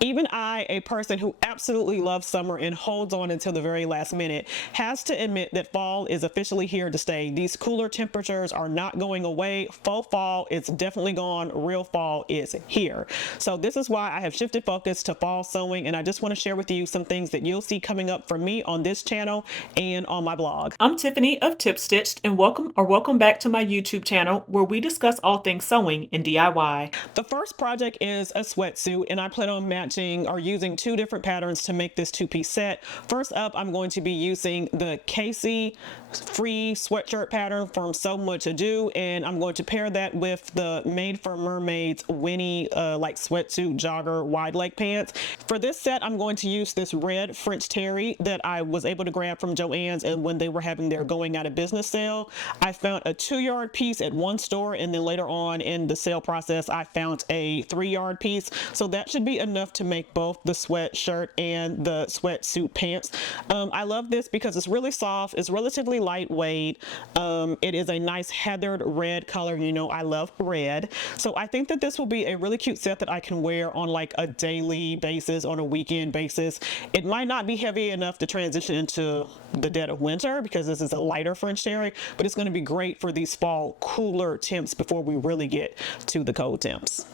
Even I, a person who absolutely loves summer and holds on until the very last minute, has to admit that fall is officially here to stay. These cooler temperatures are not going away. Faux fall is definitely gone. Real fall is here. So this is why I have shifted focus to fall sewing, and I just want to share with you some things that you'll see coming up for me on this channel and on my blog. I'm Tiffany of Tip Stitched, and welcome back to my YouTube channel where we discuss all things sewing and DIY. The first project is a sweatsuit, and I plan on matching or using two different patterns to make this two-piece set. First up, I'm going to be using the Casey free sweatshirt pattern from So Much Ado, and I'm going to pair that with the Made for Mermaids Winnie like sweatsuit jogger wide leg pants. For this set, I'm going to use this red French terry that I was able to grab from Joann's, and when they were having their going out of business sale, I found a 2-yard piece at one store, and then later on in the sale process I found a 3-yard piece. So that should be enough to make both the sweatshirt and the sweatsuit pants. I love this because it's really soft, it's relatively lightweight, it is a nice heathered red color. You know I love red, so I think that this will be a really cute set that I can wear on like a daily basis, on a weekend basis. It might not be heavy enough to transition into the dead of winter because this is a lighter French terry, but it's going to be great for these fall cooler temps before we really get to the cold temps.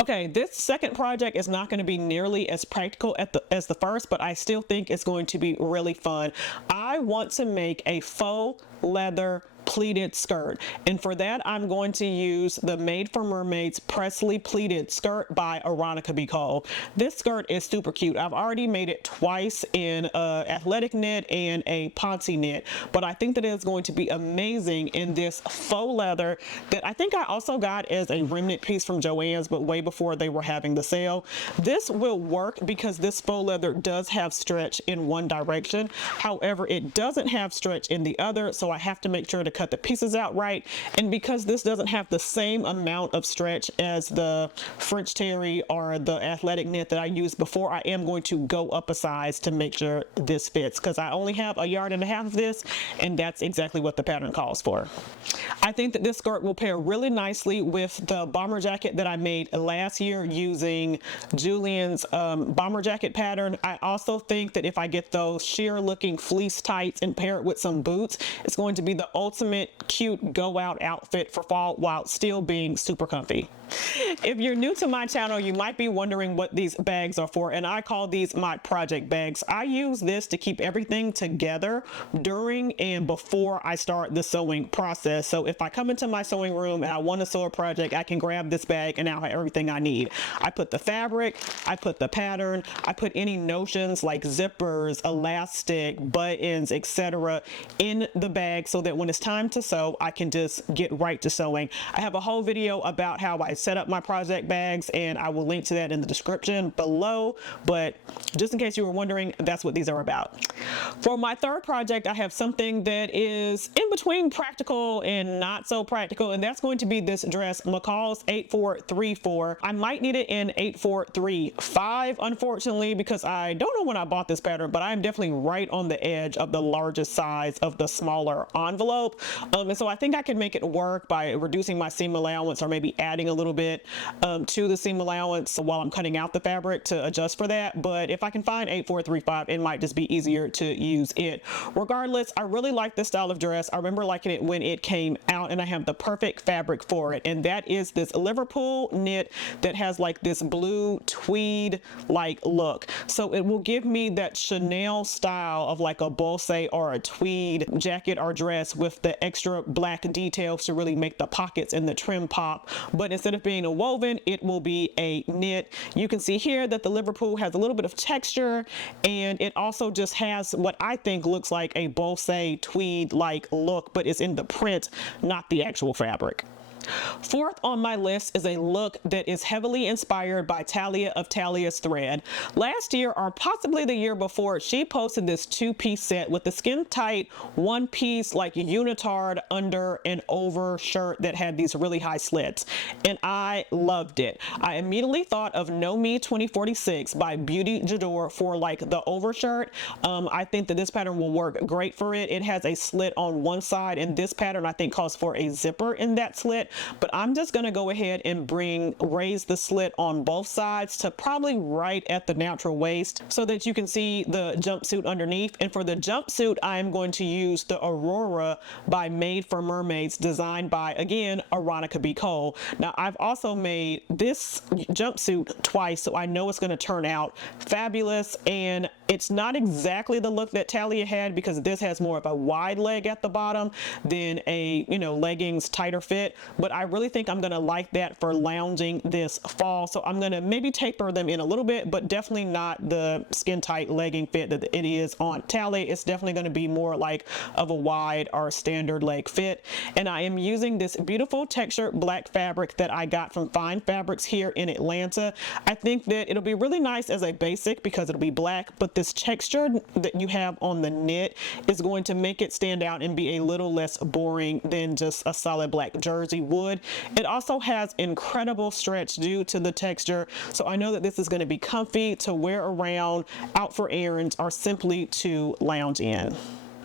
Okay, this second project is not going to be nearly as practical as the first, but I still think it's going to be really fun. I want to make a faux leather pleated skirt, and for that I'm going to use the Made for Mermaids Presley pleated skirt by McCalls. This skirt is super cute. I've already made it twice in athletic knit and a ponte knit, but I think that it's going to be amazing in this faux leather that I think I also got as a remnant piece from Joann's, but way before they were having the sale. This will work because this faux leather does have stretch in one direction, however it doesn't have stretch in the other, so I have to make sure to cut the pieces out right. And because this doesn't have the same amount of stretch as the French terry or the athletic knit that I used before, I am going to go up a size to make sure this fits, because I only have 1.5 yards of this, and that's exactly what the pattern calls for. I think that this skirt will pair really nicely with the bomber jacket that I made last year using Julian's bomber jacket pattern. I also think that if I get those sheer looking fleece tights and pair it with some boots, it's going to be the ultimate cute go out outfit for fall while still being super comfy. If you're new to my channel, you might be wondering what these bags are for, and I call these my project bags. I use this to keep everything together during and before I start the sewing process. So if I come into my sewing room and I want to sew a project, I can grab this bag and now have everything I need. I put the fabric, I put the pattern, I put any notions like zippers, elastic, buttons, etc. in the bag so that when it's time to sew, I can just get right to sewing. I have a whole video about how I set up my project bags, and I will link to that in the description below, but just in case you were wondering, that's what these are about. For my third project, I have something that is in between practical and not so practical, and that's going to be this dress, McCalls 8434. I might need it in 8435, unfortunately, because I don't know when I bought this pattern, but I'm definitely right on the edge of the largest size of the smaller envelope, and so I think I can make it work by reducing my seam allowance or maybe adding a little bit to the seam allowance while I'm cutting out the fabric to adjust for that. But if I can find 8435, it might just be easier to use it. Regardless, I really like this style of dress. I remember liking it when it came out, and I have the perfect fabric for it, and that is this Liverpool knit that has like this blue tweed like look. So it will give me that Chanel style of like a bolse or a tweed jacket or dress with the extra black details to really make the pockets and the trim pop. But instead of being a woven, it will be a knit. You can see here that the Liverpool has a little bit of texture, and it also just has what I think looks like a bolse tweed like look, but it's in the print, not the actual fabric. Fourth on my list is a look that is heavily inspired by Talia of Talia's Thread. Last year, or possibly the year before, she posted this two-piece set with the skin tight one-piece like unitard under and over shirt that had these really high slits, and I loved it. I immediately thought of No Me 2046 by Beauty J'adore for like the overshirt. I think that this pattern will work great for it. It has a slit on one side, and this pattern I think calls for a zipper in that slit. but I'm just going to go ahead and raise the slit on both sides to probably right at the natural waist so that you can see the jumpsuit underneath. And for the jumpsuit, I'm going to use the Aurura by Made for Mermaids, designed by, again, Aurura B. Cole. Now, I've also made this jumpsuit twice, so I know it's going to turn out fabulous. And it's not exactly the look that Talia had, because this has more of a wide leg at the bottom than a, leggings tighter fit. But I really think I'm going to like that for lounging this fall. So I'm going to maybe taper them in a little bit, but definitely not the skin tight legging fit that it is on Talia. It's definitely going to be more like of a wide or standard leg fit. And I am using this beautiful textured black fabric that I got from Fine Fabrics here in Atlanta. I think that it'll be really nice as a basic because it'll be black, but this texture that you have on the knit is going to make it stand out and be a little less boring than just a solid black jersey would. It also has incredible stretch due to the texture, so I know that this is going to be comfy to wear around, out for errands, or simply to lounge in.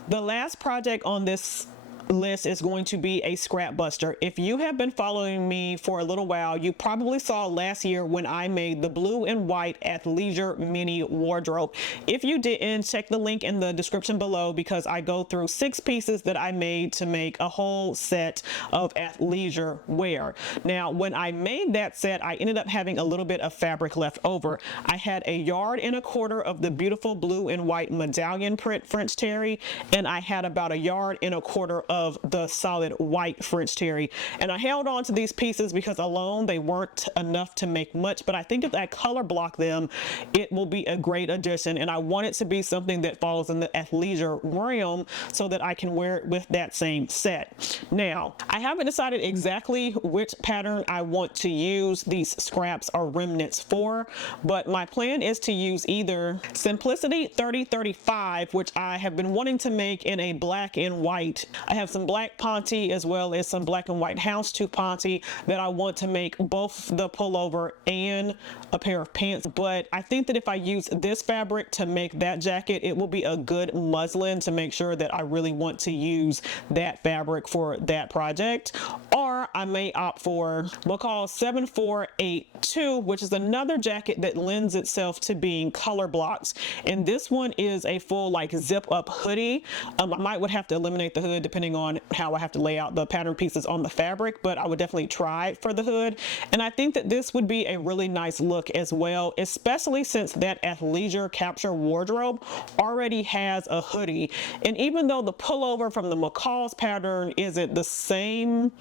The last project on this list is going to be a scrap buster. If you have been following me for a little while, you probably saw last year when I made the blue and white athleisure mini wardrobe. If you didn't, check the link in the description below, because I go through 6 pieces that I made to make a whole set of athleisure wear. Now, when I made that set, I ended up having a little bit of fabric left over. I had 1.25 yards of the beautiful blue and white medallion print French terry, and I had about 1.25 yards of the solid white French terry. And I held on to these pieces because alone they weren't enough to make much, but I think if I color block them, it will be a great addition. And I want it to be something that falls in the athleisure realm so that I can wear it with that same set. Now, I haven't decided exactly which pattern I want to use these scraps or remnants for, but my plan is to use either Simplicity 3035, which I have been wanting to make in a black and white. I have some black ponte as well as some black and white houndstooth ponte that I want to make both the pullover and a pair of pants. But I think that if I use this fabric to make that jacket, it will be a good muslin to make sure that I really want to use that fabric for that project. Or I may opt for McCalls 7482, which is another jacket that lends itself to being color blocks. And this one is a full like zip up hoodie. I would have to eliminate the hood depending on how I have to lay out the pattern pieces on the fabric, but I would definitely try it for the hood. And I think that this would be a really nice look as well, especially since that athleisure capture wardrobe already has a hoodie. And even though the pullover from the McCalls pattern isn't the same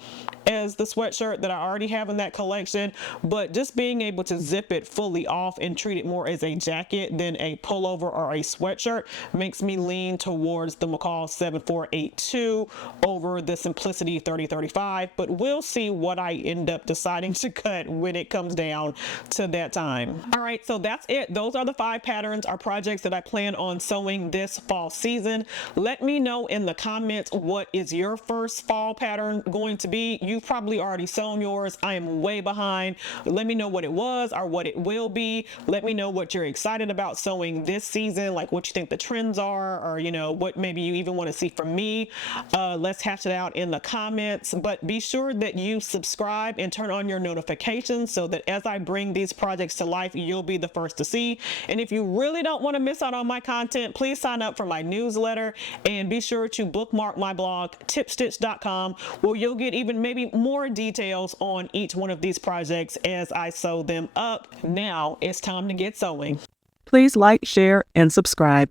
as the sweatshirt that I already have in that collection, but just being able to zip it fully off and treat it more as a jacket than a pullover or a sweatshirt makes me lean towards the McCalls 7482 over the Simplicity 3035, but we'll see what I end up deciding to cut when it comes down to that time. All right, so that's it. Those are the 5 patterns or projects that I plan on sewing this fall season. Let me know in the comments, what is your first fall pattern going to be? You've probably already sewn yours. I am way behind. Let me know what it was or what it will be. Let me know what you're excited about sewing this season, like what you think the trends are, or what maybe you even want to see from me. Let's hash it out in the comments, but be sure that you subscribe and turn on your notifications so that as I bring these projects to life, you'll be the first to see. And if you really don't want to miss out on my content, please sign up for my newsletter and be sure to bookmark my blog tipstitch.com, where you'll get even maybe more details on each one of these projects as I sew them up. Now it's time to get sewing. Please like, share, and subscribe.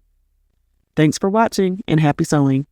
Thanks for watching and happy sewing.